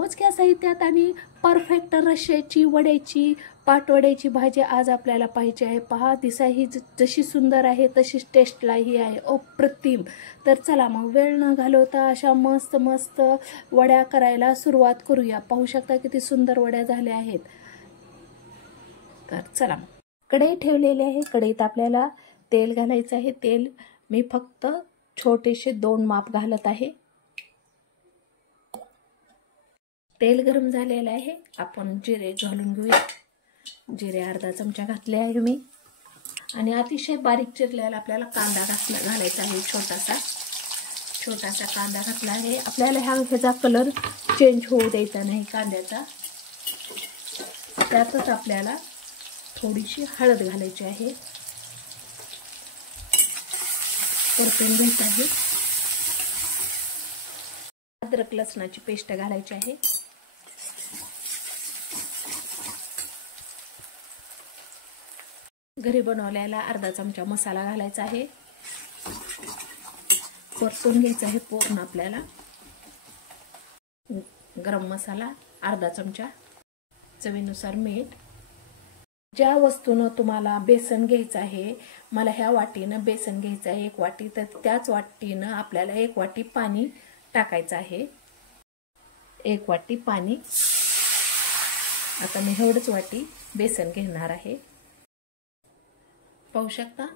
मोजक्या साहित्यात आणि परफेक्ट रश्श्याची वड्याची पाटवड्याची भाजी आज आपल्याला पाहिजे आहे। पहा, दिसा ही जशी सुंदर आहे तशीच टेस्टलाही आहे, अप्रतिम। तर चला मग वेळ न घालवता अशा मस्त मस्त वड्या करायला सुरुवात करूया। पाहू शकता किती सुंदर वड्या झाल्या आहेत। तर चला मग कढई ठेवलेली आहे, कढईत आपल्याला तेल घालायचं आहे। तेल मी फक्त छोटेसे 2 माप घालत आहे। तेल गरम झालेलं आहे, आपण जिरे घालून घेऊया। जिरे अर्धा चमचा घातले आहे मी, आणि अतिशय बारीक चिरलेला आपल्याला कांदा घालायचा आहे। छोटासा कांदा घातला आहे। आपल्याला ह्याचा कलर चेंज होऊ द्यायचा नाही कांद्याचा। त्यातच आपल्याला थोडीशी हळद घालायची आहे, परतून घ्यायचं आहे। अद्रक लसणाची पेस्ट घालायची आहे। घरी बनवलेला अर्धा चमचा मसाला घालायचा आहे, परतून घ्यायचा आहे पूर्ण आपल्याला। गरम मसाला अर्धा चमचा, चवीनुसार मीठ। ज्या वस्तूनं तुम्हाला बेसन घ्यायचं आहे, मला ह्या वाटीनं बेसन घ्यायचं आहे 1 वाटी, तर त्याच वाटीनं आपल्याला 1 वाटी पाणी टाकायचं आहे। 1 वाटी पाणी। आता मी एवढंच वाटी बेसन घेणार आहे। पाहू शकता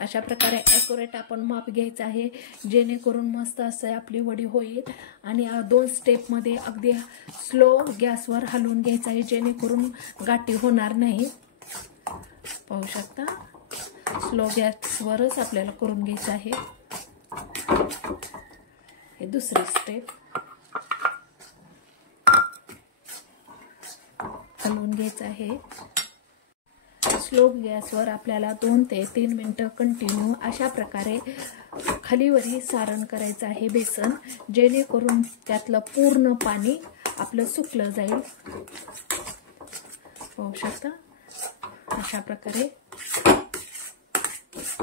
अशा प्रकारे ॲक्युरेट आपण माप घ्यायचं आहे, जेणेकरून मस्त असं आपली वडी होईल। आणि 2 स्टेपमध्ये अगदी स्लो गॅसवर हलवून घ्यायचं आहे, जेणेकरून गाठी होणार नाही। पाहू शकता स्लो गॅसवरच आपल्याला करून घ्यायचं आहे। हे दुसरी स्टेप हलवून घ्यायचं आहे। स्लो गॅसवर आपल्याला 2 ते 3 मिनिटं कंटिन्यू अशा प्रकारे खालीवरी सारण करायचं आहे बेसन, जेणेकरून त्यातलं पूर्ण पाणी आपलं सुकलं जाईल। पाहू शकता अशा प्रकारे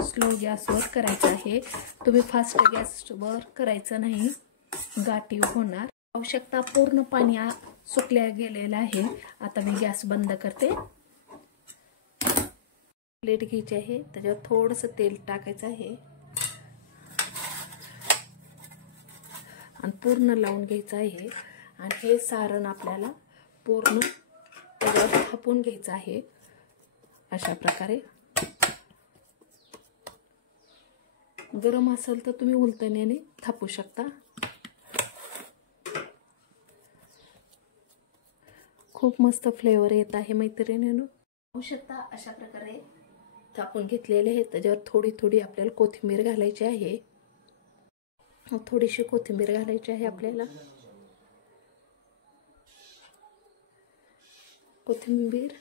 स्लो गॅसवर करायचं आहे, तुम्ही फास्ट गॅसवर करायचं नाही, गाठी होणार। पाहू शकता पूर्ण पाणी सुकल्या गेलेलं आहे। आता मी गॅस बंद करते। प्लेट घ्यायची आहे, त्याच्यावर थोडंसं तेल टाकायचं आहे आणि पूर्ण लावून घ्यायचं आहे। आणि हे सारण आपल्याला पूर्ण त्याच्यावर थापून घ्यायचं आहे अशा प्रकारे। गरम असेल तर तुम्ही उलटण्याने थापू शकता। खूप मस्त फ्लेवर येत आहे मैत्रिणींनो। पाहू शकता अशा प्रकारे थापून घेतलेले आहे। त्याच्यावर थोडी थोडी आपल्याला कोथिंबीर घालायची आहे। थोडीशी कोथिंबीर घालायची आहे आपल्याला। कोथिंबीर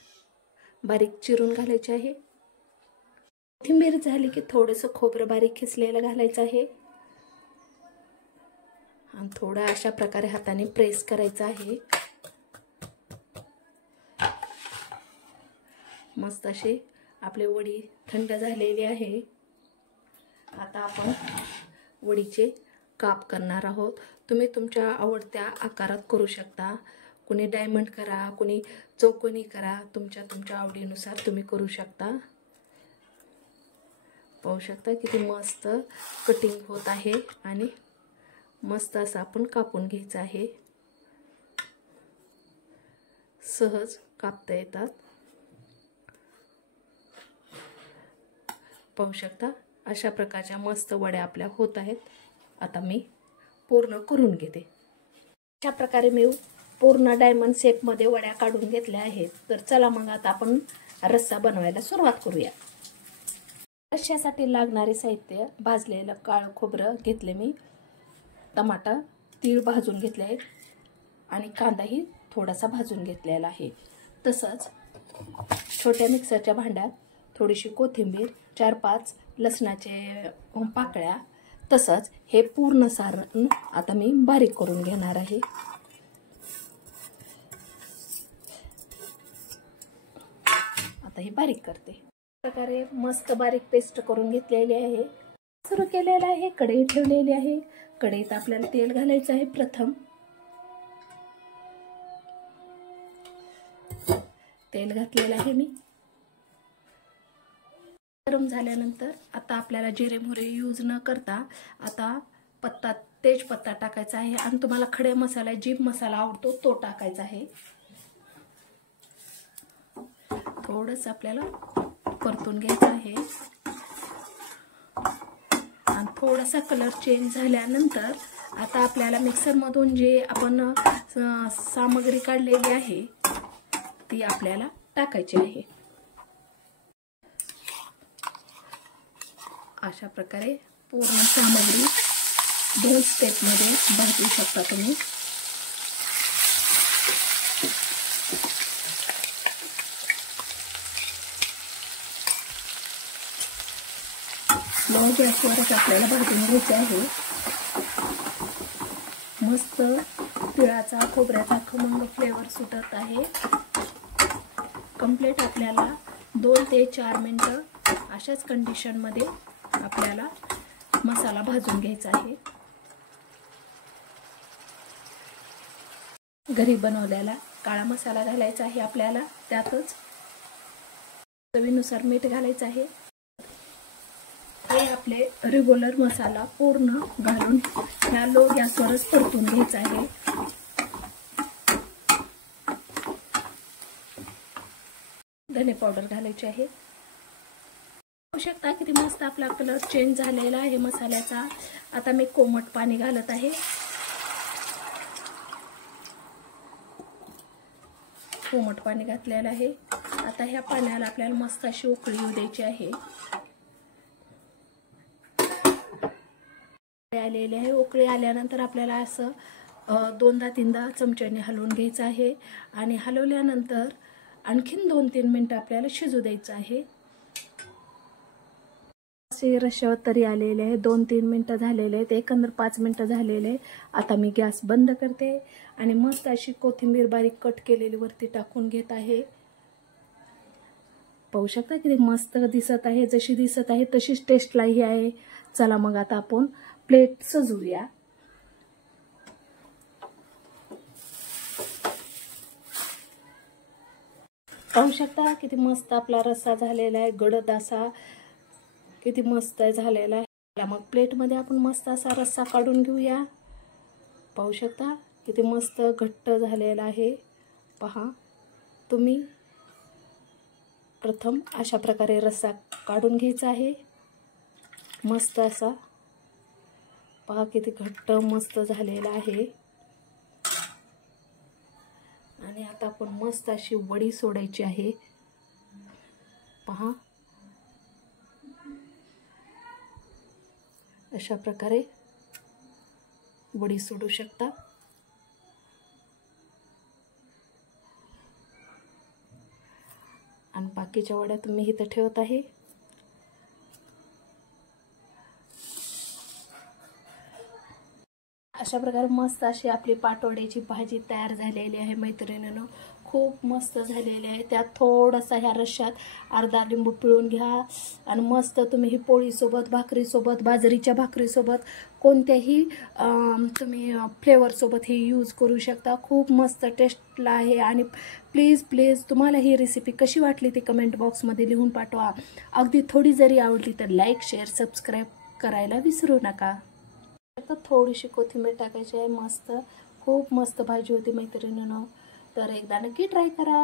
बारीक चिरून घालायची आहे। कोथिंबीर झाली की थोडंसं खोबरं बारीक खिसलेलं घालायचं आहे आणि थोडं अशा प्रकारे हाताने प्रेस करायचं आहे। मस्त अशी आपली वडी थंड झालेली आहे। आता आपण वडीचे काप करणार आहोत। तुम्ही तुमच्या आवडत्या आकारात करू शकता, कुणी डायमंड करा, कुणी चौकोनी करा, तुमच्या आवडीनुसार तुम्ही करू शकता। पाहू शकता किती मस्त कटिंग होत आहे आणि मस्त असं आपण कापून घ्यायचं आहे। सहज कापता येतात। पाहू शकता अशा प्रकारच्या मस्त वड्या आपल्या होत आहेत। आता मी पूर्ण करून घेते। अशा प्रकारे मी पूर्ण डायमंड शेपमध्ये वड्या काढून घेतल्या आहेत। तर चला मग आता आपण रस्सा बनवायला सुरुवात करूया। रश्श्यासाठी लागणारे साहित्य: भाजलेलं काळं खोबरं घेतले मी, टमाटा, तीळ भाजून घेतले आहेत आणि कांदाही थोडासा भाजून घेतलेला आहे। तसंच छोट्या मिक्सरच्या भांड्यात थोडीशी कोथिंबीर, 4-5 लसणाचे पाकळ्या, तसंच हे पूर्ण सारण आता मी बारीक करून घेणार आहे। आता हे बारीक करते। प्रकारे मस्त बारीक पेस्ट करून घेतलेली आहे। सुरू केलेला आहे, कढई ठेवलेली आहे। कढईत आपल्याला तेल घालायचं आहे प्रथम। तेल घातलेलं आहे मी. गरम झाल्यानंतर आता आपल्याला जिरे मोहरी यूज न करता आता तेजपत्ता टाकायचा आहे आणि तुम्हाला खडे मसाला जी मसाला आवडतो तो टाकायचा आहे. थोडंसं आपल्याला परतून घ्यायचं आहे आणि थोडासा कलर चेंज झाल्यानंतर आता आपल्याला मिक्सरमधून जे आपण सामग्री काढलेली आहे ती आपल्याला टाकायची आहे. अशा प्रकारे पूर्ण सामग्री 2 स्टेपमध्ये भाजू शकता तुम्ही. लो गॅसवरच आपल्याला भाजून घ्यायचे आहे. मस्त तिळाचा खोबऱ्याचा खमंग फ्लेवर सुटत आहे. कंप्लीट आपल्याला 2 ते 4 मिनिटं अशाच कंडिशनमध्ये आपल्याला मसाला भाजून घ्यायचा आहे. घरी बनवलेला काळा मसाला घालायचा आहे आपल्याला. त्यातच चवीनुसार मीठ घालायचं आहे. हे आपले रेग्युलर मसाला पूर्ण घालून ह्या लो गॅसवरच परतून घ्यायचा आहे. धने पावडर घालायची आहे. पाहू शकता किती मस्त आपला कलर चेंज झालेला आहे मसाल्याचा. आता मी कोमट पाणी घालत आहे. कोमट पाणी घातलेलं आहे. आता ह्या पाण्याला आपल्याला मस्त अशी उकळी येऊ द्यायची आहे. आलेले आहे. उकळी आल्यानंतर आपल्याला असं 2-3 चमच्याने हलवून घ्यायचं आहे आणि हलवल्यानंतर आणखीन 2-3 मिनिटं आपल्याला शिजू द्यायचं आहे. असे रश्यावर तरी आलेले आहे. 2-3 मिनिटं झालेले आहेत. एकंदर 5 मिनिटं झालेले. आता मी गॅस बंद करते आणि मस्त अशी कोथिंबीर बारीक कट केलेली वरती टाकून घेत आहे. पाहू शकता किती मस्त दिसत आहे. जशी दिसत आहे तशीच टेस्टला ही आहे. चला मग आता आपण प्लेट सजवूया. पाहू शकता किती मस्त आपला रस्सा झालेला आहे. गडद असा किती मस्त झालेला आहे. मग प्लेटमध्ये आपण मस्त असा रस्सा काढून घेऊया. पाहू शकता किती मस्त घट्ट झालेला आहे. पहा तुम्ही प्रथम अशा प्रकारे रस्सा काढून घ्यायचा आहे. मस्त असा पहा किती घट्ट मस्त झालेला आहे. आणि आता आपण मस्त अशी वडी सोडायची आहे. पहा अशा प्रकारे वडी सोडू शकता. आणि बाकीच्या वड्या तुम्ही इथं ठेवत आहे. अशा प्रकारे मस्त अशी आपली पाटवड्याची भाजी तयार झालेली आहे मैत्रिणींनो. खूप मस्त झालेली आहे. त्यात थोडासा ह्या रश्श्यात अर्धा लिंबू पिळून घ्या आणि मस्त तुम्ही ही पोळीसोबत, भाकरीसोबत, बाजरीच्या भाकरीसोबत कोणत्याही तुम्ही फ्लेवरसोबत ही यूज करू शकता. खूप मस्त टेस्टला आहे. आणि प्लीज तुम्हाला ही रेसिपी कशी वाटली ती कमेंट बॉक्समध्ये लिहून पाठवा. अगदी थोडी जरी आवडली तर लाईक, शेअर, सबस्क्राईब करायला विसरू नका. आता थोडीशी कोथिंबीर टाकायची आहे. मस्त खूप मस्त भाजी होती मैत्रिणींनो. तर एकदा नक्की ट्राय करा.